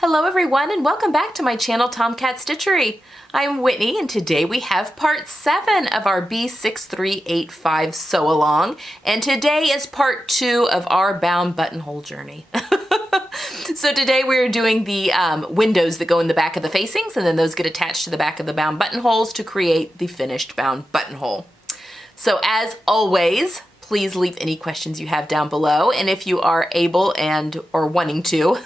Hello everyone and welcome back to my channel Tomcat Stitchery. I'm Whitney and today we have part 7 of our B6385 sew along, and today is part 2 of our bound buttonhole journey. So today we're doing the windows that go in the back of the facings, and then those get attached to the back of the bound buttonholes to create the finished bound buttonhole. So as always, please leave any questions you have down below, and if you are able or wanting to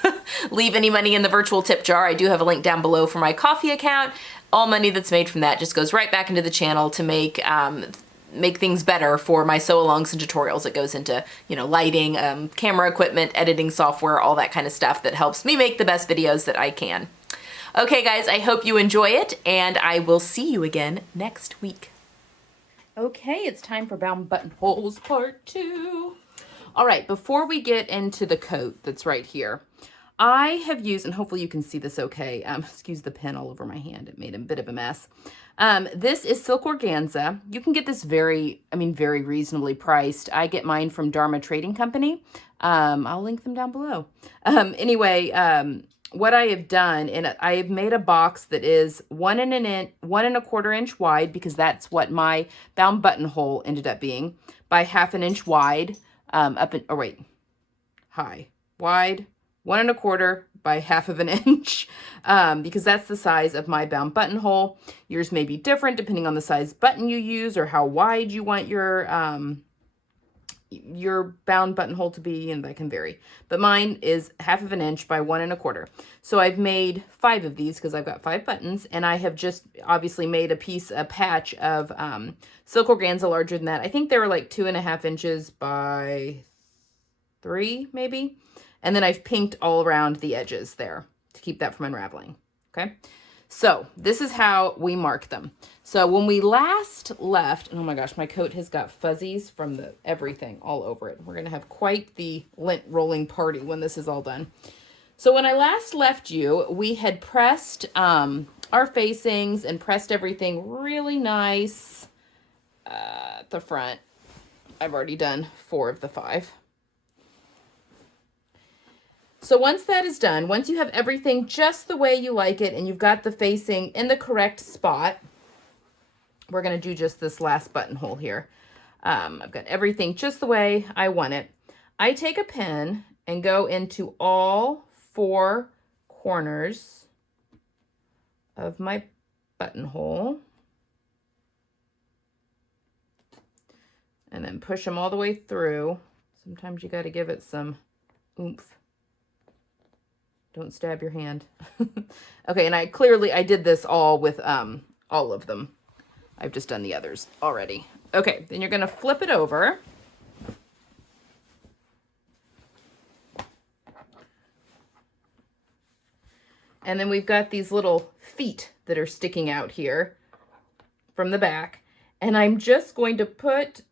leave any money in the virtual tip jar, I do have a link down below for my coffee account. All money that's made from that just goes right back into the channel to make things better for my sew-alongs and tutorials. It goes into, lighting, camera equipment, editing software, all that kind of stuff that helps me make the best videos that I can. Okay guys, I hope you enjoy it, and I will see you again next week. Okay, it's time for bound buttonholes part 2. All right, before we get into the coat that's right here, I have used, and hopefully you can see this okay, excuse the pen all over my hand, it made a bit of a mess. This is silk organza. You can get this very reasonably priced. I get mine from Dharma Trading Company. I'll link them down below. What I have done, and I have made a box that is 1 1/4 inch wide, because that's what my bound buttonhole ended up being, by 1/2 inch wide, high, wide, 1 1/4 by 1/2 inch, because that's the size of my bound buttonhole. Yours may be different depending on the size button you use or how wide you want your bound buttonhole to be, and that can vary. But mine is 1/2 inch by 1 1/4. So I've made 5 of these because I've got 5 buttons, and I have just obviously made a patch of silk organza larger than that. I think they were like 2.5 inches by 3 maybe. And then I've pinked all around the edges there to keep that from unraveling. Okay. So this is how we mark them. So when we last left, oh my gosh, my coat has got fuzzies from everything all over it. We're going to have quite the lint rolling party when this is all done. So when I last left you, we had pressed our facings and pressed everything really nice at the front. I've already done 4 of the 5. So once that is done, once you have everything just the way you like it and you've got the facing in the correct spot, we're going to do just this last buttonhole here. I've got everything just the way I want it. I take a pen and go into all 4 corners of my buttonhole and then push them all the way through. Sometimes you got to give it some oomph. Don't stab your hand. Okay, and I did this all with all of them. I've just done the others already. Okay, then you're going to flip it over. And then we've got these little feet that are sticking out here from the back. And I'm just going to put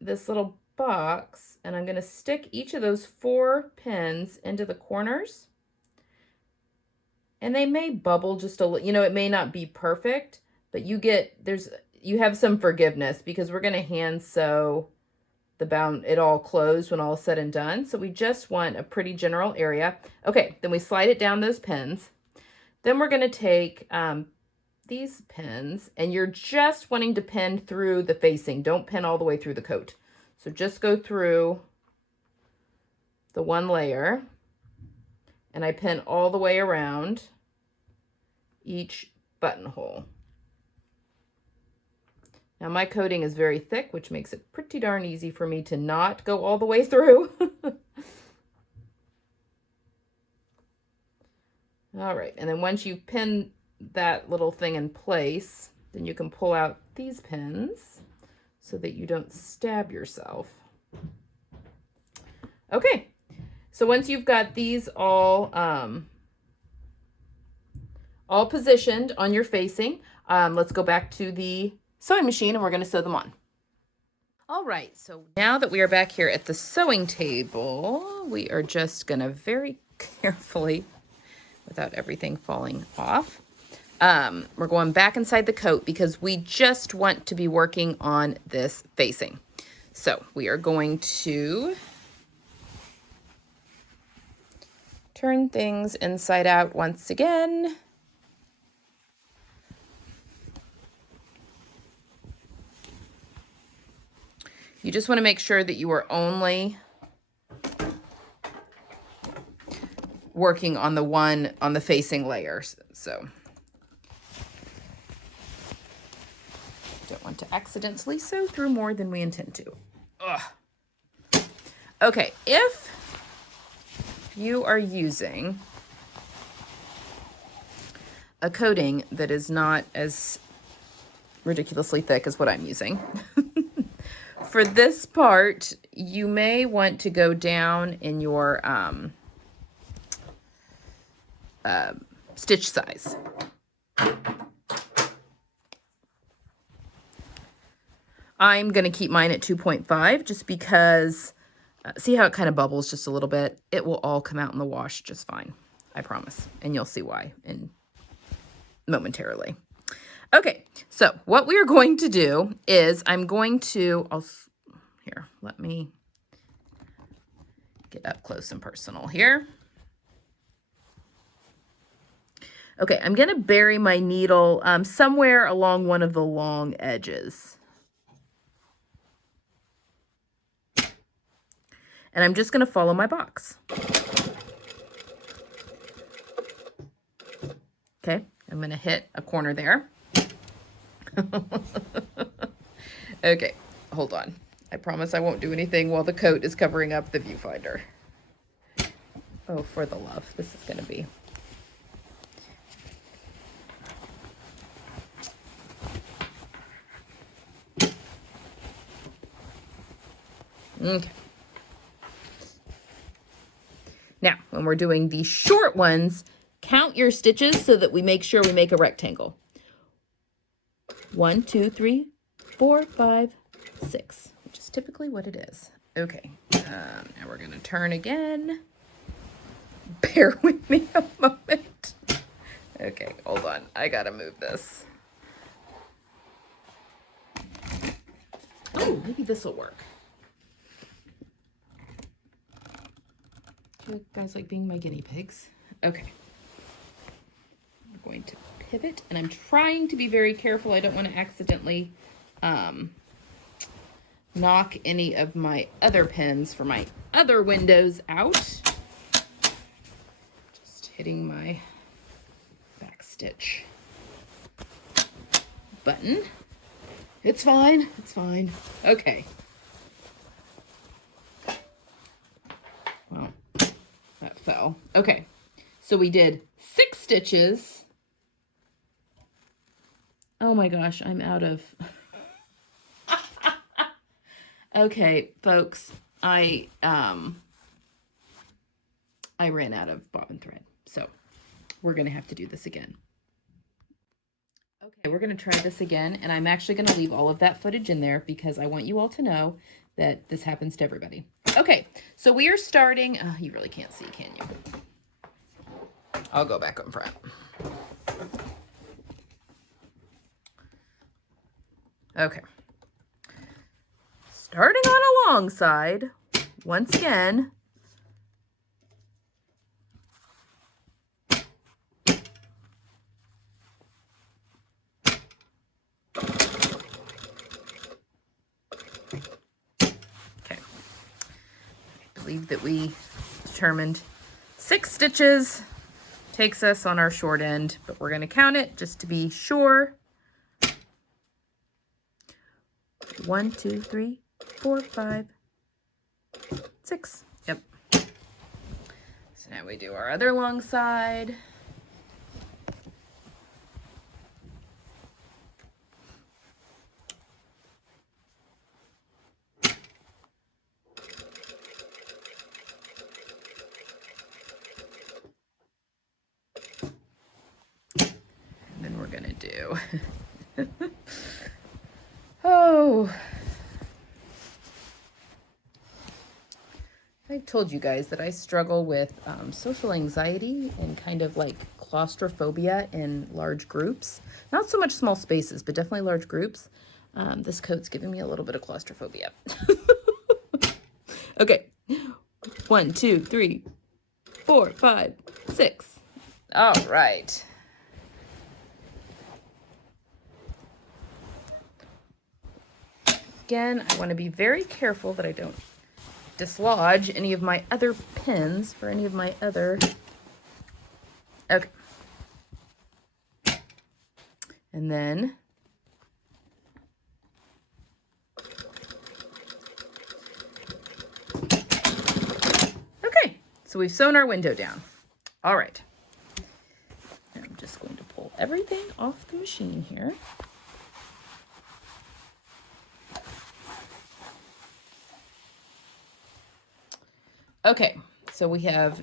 this little box, and I'm going to stick each of those 4 pins into the corners. And they may bubble just a little, it may not be perfect, but you have some forgiveness, because we're going to hand sew it all closed when all is said and done. So we just want a pretty general area. Okay, then we slide it down those pins. Then we're going to take these pins, and you're just wanting to pin through the facing. Don't pin all the way through the coat. So just go through the one layer. And I pin all the way around each buttonhole. Now my coating is very thick, which makes it pretty darn easy for me to not go all the way through. All right, and then once you pin that little thing in place, then you can pull out these pins so that you don't stab yourself. Okay. So once you've got these all positioned on your facing, let's go back to the sewing machine and we're going to sew them on. All right, so now that we are back here at the sewing table, we are just going to very carefully, without everything falling off, we're going back inside the coat because we just want to be working on this facing. So we are going to turn things inside out once again. You just want to make sure that you are only working on the facing layers. So don't want to accidentally sew through more than we intend to. Ugh. Okay, if you are using a coating that is not as ridiculously thick as what I'm using, for this part, you may want to go down in your stitch size. I'm going to keep mine at 2.5 just because, see how it kind of bubbles just a little bit? It will all come out in the wash just fine, I promise. And you'll see why momentarily. Okay, so what we are going to do is I'm going to, here, let me get up close and personal here. Okay, I'm going to bury my needle somewhere along one of the long edges. And I'm just going to follow my box. Okay, I'm going to hit a corner there. Okay, hold on. I promise I won't do anything while the coat is covering up the viewfinder. Oh, for the love, this is going to be... Okay. Now, when we're doing the short ones, count your stitches so that we make sure we make a rectangle. 1, 2, 3, 4, 5, 6, which is typically what it is. Okay, now we're going to turn again. Bear with me a moment. Okay, hold on. I got to move this. Oh, maybe this will work. Do you guys like being my guinea pigs? Okay. I'm going to pivot, and I'm trying to be very careful. I don't want to accidentally knock any of my other pins for my other windows out. Just hitting my back stitch button. It's fine. It's fine. Okay. Well, that fell. Okay. So we did 6 stitches. Oh my gosh, I'm out of... Okay, folks, I ran out of bobbin thread, so we're going to have to do this again. Okay, we're going to try this again, and I'm actually going to leave all of that footage in there because I want you all to know that this happens to everybody. Okay, so we are starting... you really can't see, can you? I'll go back up front. Okay. Starting on a long side, once again. Okay. I believe that we determined 6 stitches takes us on our short end, but we're going to count it just to be sure. 1, 2, 3, 4, 5, 6. Yep. So now we do our other long side. And then we're gonna do oh, I've told you guys that I struggle with social anxiety and kind of like claustrophobia in large groups. Not so much small spaces, but definitely large groups. This coat's giving me a little bit of claustrophobia. Okay, 1, 2, 3, 4, 5, 6. All right. Again, I want to be very careful that I don't dislodge any of my other pins for any of my other. Okay. And then okay, so we've sewn our window down. All right. And I'm just going to pull everything off the machine here. Okay, so we have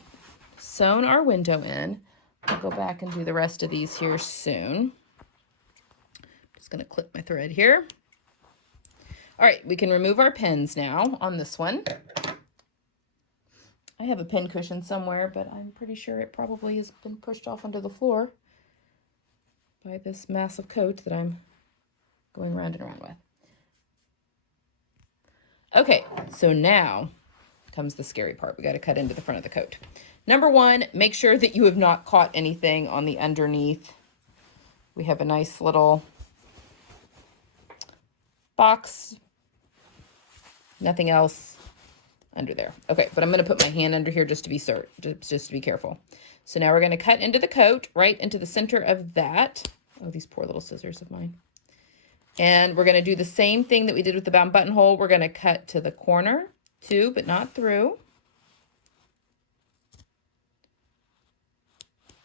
sewn our window in. I'll go back and do the rest of these here soon. Just gonna clip my thread here. All right, we can remove our pins now on this one. I have a pin cushion somewhere, but I'm pretty sure it probably has been pushed off onto the floor by this massive coat that I'm going round and around with. Okay, so now comes the scary part. We got to cut into the front of the coat. Number one, make sure that you have not caught anything on the underneath. We have a nice little box, nothing else under there. Okay, but I'm going to put my hand under here just to be certain, just to be careful. So now we're going to cut into the coat, right into the center of that. Oh, these poor little scissors of mine. And we're going to do the same thing that we did with the bound buttonhole. We're going to cut to the corner, too, but not through.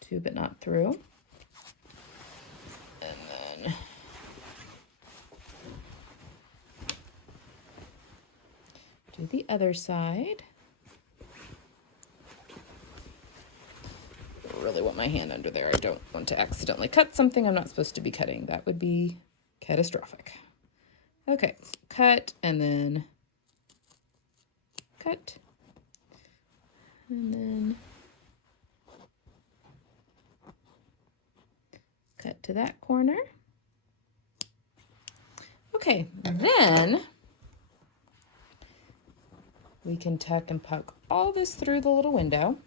Two, but not through. And then do the other side. I really want my hand under there. I don't want to accidentally cut something I'm not supposed to be cutting. That would be catastrophic. Okay, so cut and then cut. And then cut to that corner. Okay, then we can tuck and poke all this through the little window.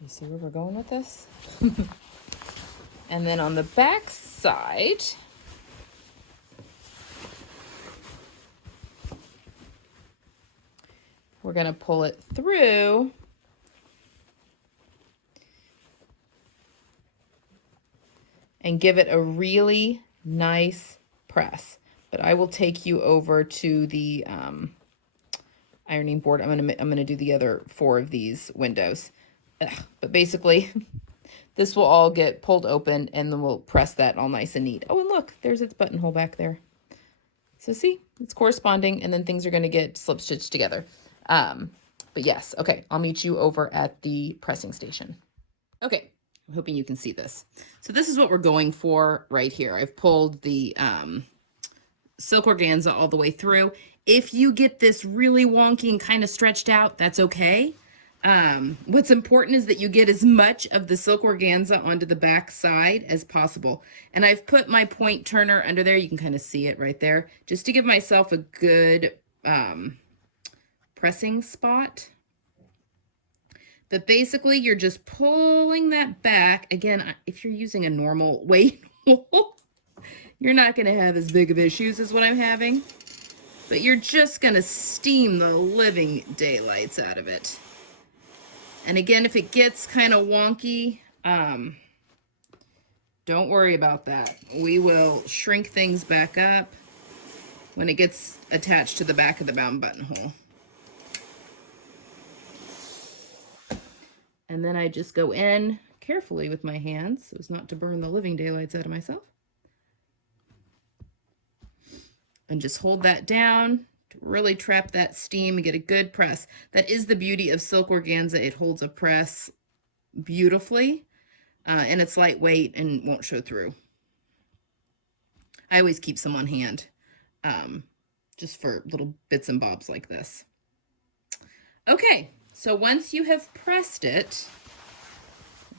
You see where we're going with this? And then on the back side, we're going to pull it through and give it a really nice press. But I will take you over to the ironing board. I'm gonna do the other 4 of these windows. But basically, this will all get pulled open, and then we'll press that all nice and neat. Oh, and look, there's its buttonhole back there. So see, it's corresponding, and then things are going to get slip stitched together. But yes, okay, I'll meet you over at the pressing station. Okay, I'm hoping you can see this. So this is what we're going for right here. I've pulled the silk organza all the way through. If you get this really wonky and kind of stretched out, that's okay. What's important is that you get as much of the silk organza onto the back side as possible. And I've put my point turner under there. You can kind of see it right there, just to give myself a good pressing spot. But basically, you're just pulling that back. Again, if you're using a normal weight wool, you're not going to have as big of issues as what I'm having. But you're just going to steam the living daylights out of it. And again, if it gets kind of wonky, don't worry about that. We will shrink things back up when it gets attached to the back of the bound buttonhole. And then I just go in carefully with my hands so as not to burn the living daylights out of myself. And just hold that down to really trap that steam and get a good press. That is the beauty of silk organza. It holds a press beautifully, and it's lightweight and won't show through. I always keep some on hand, just for little bits and bobs like this. Okay, so once you have pressed it,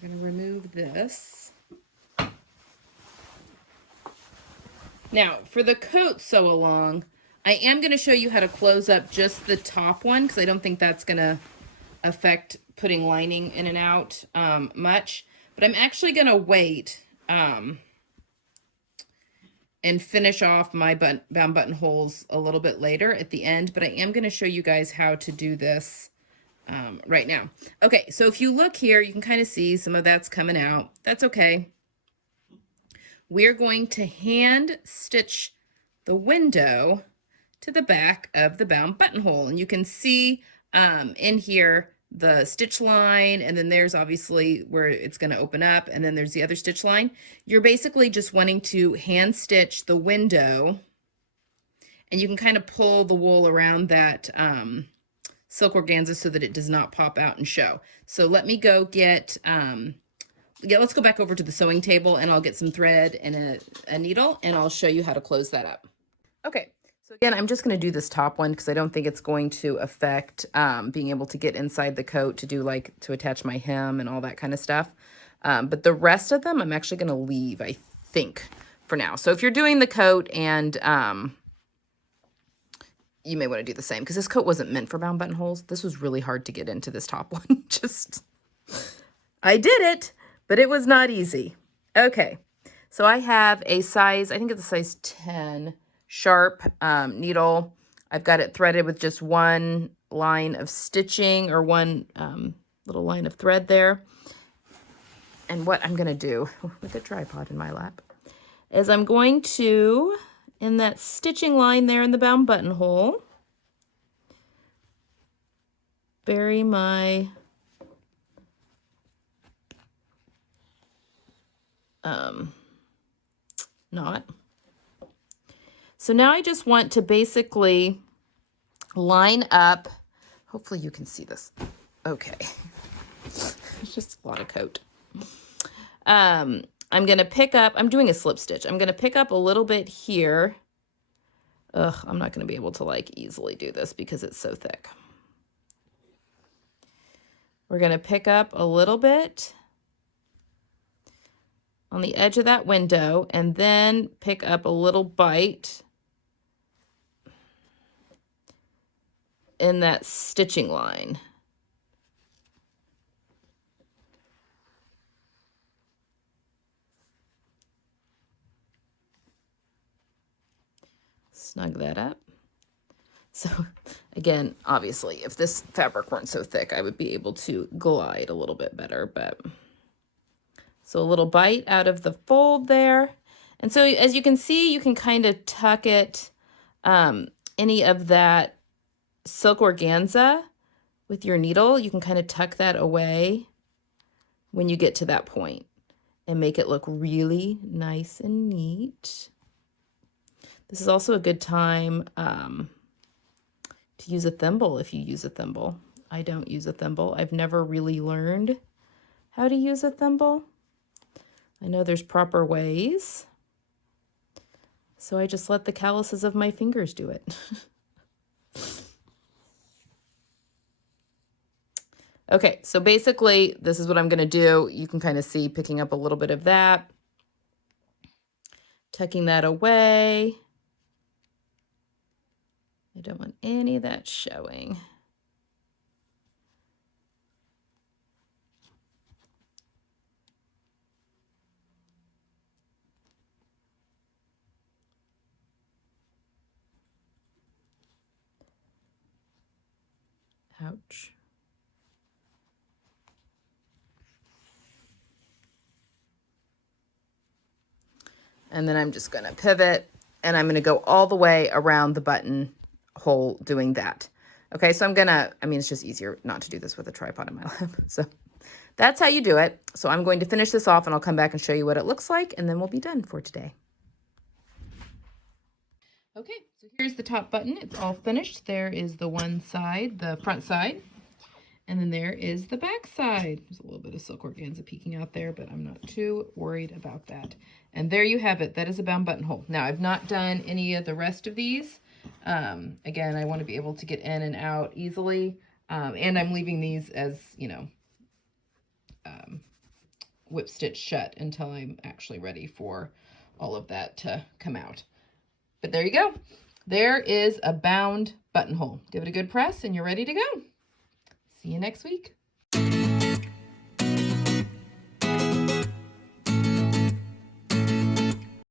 we're going to remove this. Now, for the coat sew along, I am going to show you how to close up just the top one because I don't think that's going to affect putting lining in and out much. But I'm actually going to wait and finish off my bound buttonholes a little bit later at the end. But I am going to show you guys how to do this right now. Okay, so if you look here, you can kind of see some of that's coming out. That's okay. We're going to hand stitch the window to the back of the bound buttonhole. And you can see in here the stitch line, and then there's obviously where it's going to open up, and then there's the other stitch line. You're basically just wanting to hand stitch the window, and you can kind of pull the wool around that silk organza so that it does not pop out and show. So let me go get let's go back over to the sewing table, and I'll get some thread and a needle, and I'll show you how to close that up. Okay, so again, I'm just going to do this top one because I don't think it's going to affect being able to get inside the coat to do like to attach my hem and all that kind of stuff. But the rest of them I'm actually going to leave, I think, for now. So if you're doing the coat, and you may want to do the same because this coat wasn't meant for bound buttonholes. This was really hard to get into this top one. I did it, but it was not easy. Okay, so I have a size, I think it's a size 10 sharp needle. I've got it threaded with just one line of stitching, or one little line of thread there. And what I'm going to do with a tripod in my lap is I'm going to, in that stitching line there in the bound buttonhole, bury my knot. So now I just want to basically line up, hopefully you can see this. Okay. It's just a lot of coat. I'm going to pick up, I'm doing a slip stitch. I'm going to pick up a little bit here. Ugh, I'm not going to be able to like easily do this because it's so thick. We're going to pick up a little bit on the edge of that window, and then pick up a little bite in that stitching line. Snug that up. So again, obviously, if this fabric weren't so thick, I would be able to glide a little bit better, but so a little bite out of the fold there. And so as you can see, you can kind of tuck it, any of that silk organza with your needle, you can kind of tuck that away when you get to that point and make it look really nice and neat. This is also a good time to use a thimble if you use a thimble. I don't use a thimble. I've never really learned how to use a thimble. I know there's proper ways, so I just let the calluses of my fingers do it. Okay, so basically this is what I'm going to do. You can kind of see picking up a little bit of that, tucking that away. I don't want any of that showing. Ouch. And then I'm just going to pivot, and I'm going to go all the way around the button hole doing that. Okay, so I'm going to, I mean, it's just easier not to do this with a tripod in my lap. So that's how you do it. So I'm going to finish this off, and I'll come back and show you what it looks like, and then we'll be done for today. Okay, so here's the top button. It's all finished. There is the one side, the front side. And then there is the back side. There's a little bit of silk organza peeking out there, but I'm not too worried about that. And there you have it. That is a bound buttonhole. Now, I've not done any of the rest of these. Again, I want to be able to get in and out easily. And I'm leaving these as, you know, whip stitch shut until I'm actually ready for all of that to come out. But there you go. There is a bound buttonhole. Give it a good press and you're ready to go. See you next week.